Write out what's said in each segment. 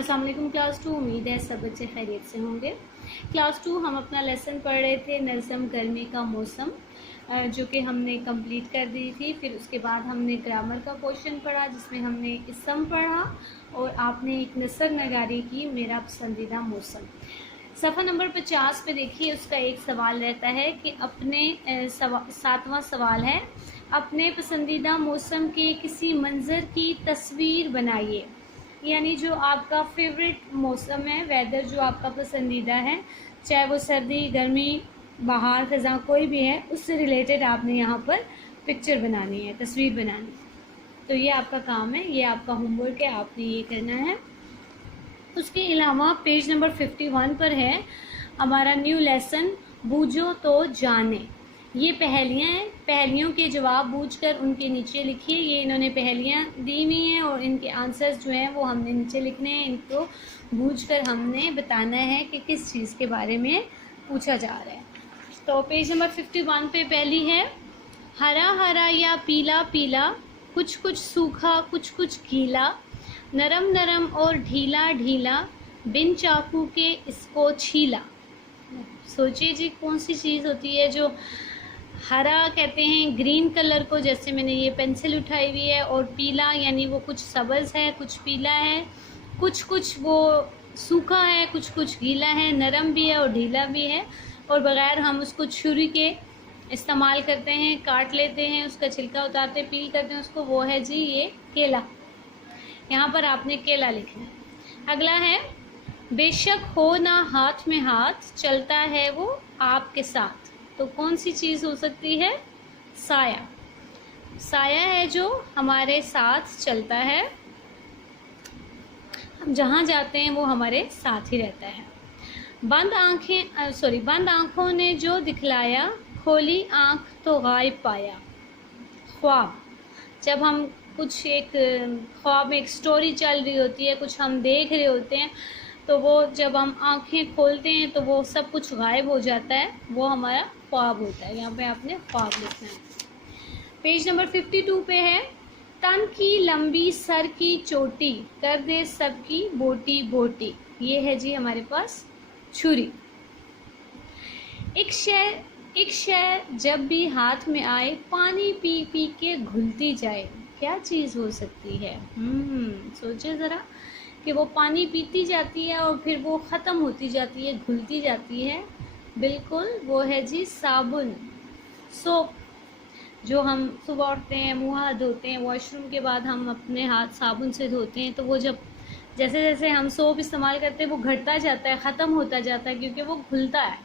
अस्सलाम वालेकुम क्लास 2। उम्मीद है सब बच्चे खैरियत से होंगे। क्लास 2 हम अपना लेसन पढ़ रहे थे नज़म गर्मी का मौसम, जो कि हमने कंप्लीट कर दी थी। फिर उसके बाद हमने ग्रामर का क्वेश्चन पढ़ा जिसमें हमने इसम पढ़ा और आपने एक नसर नगारी की मेरा पसंदीदा मौसम। सफ़ा नंबर 50 पे देखिए, उसका एक सवाल रहता है कि अपने 7वां सवाल है, अपने पसंदीदा मौसम के किसी मंज़र की तस्वीर बनाइए। यानी जो आपका फेवरेट मौसम है, वेदर जो आपका पसंदीदा है, चाहे वो सर्दी, गर्मी, बाहर, ख़ज़ां कोई भी है, उससे रिलेटेड आपने यहाँ पर पिक्चर बनानी है, तस्वीर बनानी है। तो ये आपका काम है, ये आपका होमवर्क है, आपने ये करना है। उसके अलावा पेज नंबर 51 पर है हमारा न्यू लेसन बूझो तो जाने। ये पहेलियाँ हैं, पहेलियों के जवाब बूझकर उनके नीचे लिखिए। ये इन्होंने पहेलियाँ दी हुई हैं और इनके आंसर्स जो हैं वो हमने नीचे लिखने हैं। इनको बूझकर हमने बताना है कि किस चीज़ के बारे में पूछा जा रहा है। तो पेज नंबर 51 पे पहली है, हरा हरा या पीला पीला, कुछ कुछ सूखा कुछ कुछ गीला, नरम नरम और ढीला ढीला, बिन चाकू के इसको छीला। सोचिए जी, कौन सी चीज़ होती है जो हरा कहते हैं ग्रीन कलर को, जैसे मैंने ये पेंसिल उठाई हुई है, और पीला यानी वो कुछ सब्ज़ है, कुछ पीला है, कुछ कुछ वो सूखा है, कुछ कुछ गीला है, नरम भी है और ढीला भी है, और बग़ैर हम उसको छुरी के इस्तेमाल करते हैं, काट लेते हैं, उसका छिलका उतारते, पील करते हैं उसको, वो है जी ये केला। यहाँ पर आपने केला लिखना है। अगला है, बेशक हो ना हाथ में हाथ, चलता है वो आपके साथ। तो कौन सी चीज़ हो सकती है? साया। साया है जो हमारे साथ चलता है, हम जहाँ जाते हैं वो हमारे साथ ही रहता है। बंद आँखों ने जो दिखलाया, खोली आँख तो गायब पाया। ख्वाब, जब हम कुछ एक ख्वाब में एक स्टोरी चल रही होती है, कुछ हम देख रहे होते हैं, तो वो जब हम आँखें खोलते हैं तो वो सब कुछ गायब हो जाता है, वो हमारा ख्वाब होता है। यहाँ पे आपने ख्वाब लिखना है। पेज नंबर 52 पे है, तन की लंबी सर की चोटी, कर दे सबकी बोटी बोटी। ये है जी हमारे पास छुरी। एक शय जब भी हाथ में आए, पानी पी पी के घुलती जाए। क्या चीज़ हो सकती है? सोचे ज़रा कि वो पानी पीती जाती है और फिर वो ख़त्म होती जाती है, घुलती जाती है। बिल्कुल वो है जी साबुन, सोप। जो हम सुबह उठते हैं, मुँह हाथ धोते हैं, वॉशरूम के बाद हम अपने हाथ साबुन से धोते हैं, तो वो जब जैसे जैसे हम सोप इस्तेमाल करते हैं वो घटता जाता है, ख़त्म होता जाता है, क्योंकि वो घुलता है।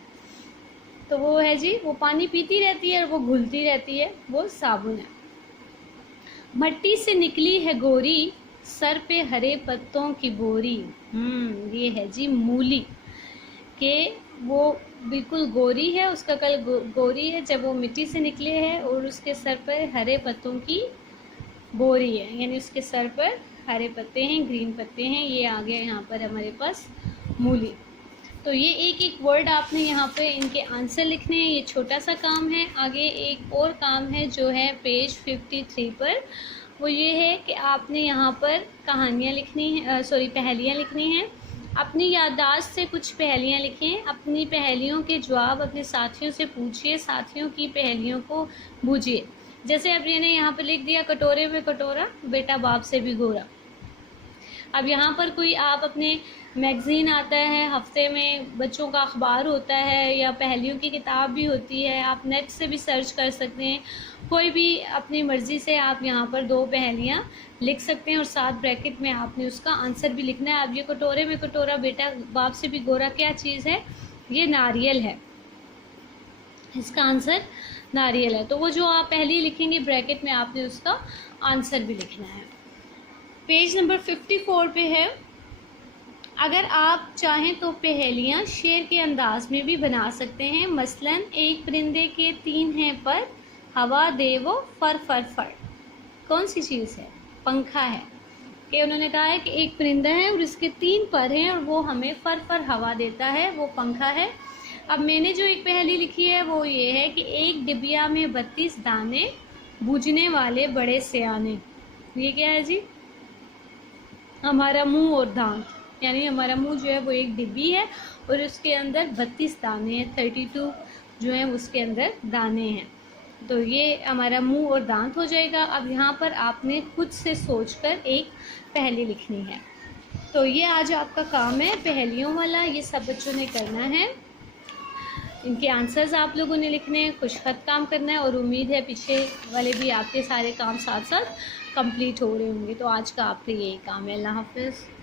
तो वो है जी, वो पानी पीती रहती है और वो घुलती रहती है, वो साबुन है। मट्टी से निकली है गोरी, सर पे हरे पत्तों की बोरी। ये है जी मूली, के वो बिल्कुल गोरी है, उसका कलर गोरी है जब वो मिट्टी से निकले है, और उसके सर पर हरे पत्तों की बोरी है, यानी उसके सर पर हरे पत्ते हैं, ग्रीन पत्ते हैं। ये आ गया यहाँ पर हमारे पास मूली। तो ये एक एक वर्ड आपने यहाँ पे इनके आंसर लिखने हैं। ये छोटा सा काम है। आगे एक और काम है जो है पेज 53 पर, वो ये है कि आपने यहाँ पर कहानियाँ लिखनी है, पहेलियाँ लिखनी हैं। अपनी याददाश्त से कुछ पहेलियाँ लिखें। अपनी पहेलियों के जवाब अपने साथियों से पूछिए, साथियों की पहेलियों को बूझिए। जैसे अब मैंने यहाँ पर लिख दिया, कटोरे में कटोरा, बेटा बाप से भी गोरा। अब यहाँ पर कोई आप अपने मैगज़ीन आता है, हफ्ते में बच्चों का अखबार होता है, या पहेलियों की किताब भी होती है, आप नेट से भी सर्च कर सकते हैं। कोई भी अपनी मर्ज़ी से आप यहाँ पर 2 पहेलियाँ लिख सकते हैं और साथ ब्रैकेट में आपने उसका आंसर भी लिखना है। अब ये कटोरे में कटोरा, बेटा बाप से भी गोरा, क्या चीज़ है? ये नारियल है, इसका आंसर नारियल है। तो वो जो आप पहली लिखेंगे ब्रैकेट में, आपने उसका आंसर भी लिखना है। पेज नंबर 54 पे है, अगर आप चाहें तो पहेलियाँ शेर के अंदाज में भी बना सकते हैं। मसलन, एक परिंदे के 3 हैं पर, हवा दे वो फर फर फर। कौन सी चीज़ है? पंखा है। कि उन्होंने कहा है कि एक परिंदा है और इसके 3 पर हैं और वो हमें फर फर हवा देता है, वो पंखा है। अब मैंने जो एक पहेली लिखी है वो ये है कि एक डिबिया में 32 दाने, बूझने वाले बड़े सियाने। ये क्या है जी? हमारा मुंह और दांत। यानी हमारा मुंह जो है वो एक डिब्बी है और उसके अंदर 32 दाने हैं, 32 जो है उसके अंदर दाने हैं। तो ये हमारा मुंह और दांत हो जाएगा। अब यहाँ पर आपने खुद से सोचकर एक पहेली लिखनी है। तो ये आज आपका काम है पहेलियों वाला, ये सब बच्चों ने करना है। इनके आंसर्स आप लोगों ने लिखने हैं, कुछ खत काम करना है और उम्मीद है पीछे वाले भी आपके सारे काम साथ साथ कंप्लीट हो रहे होंगे। तो आज का आपका यही काम है। अल्लाह हाफिज़।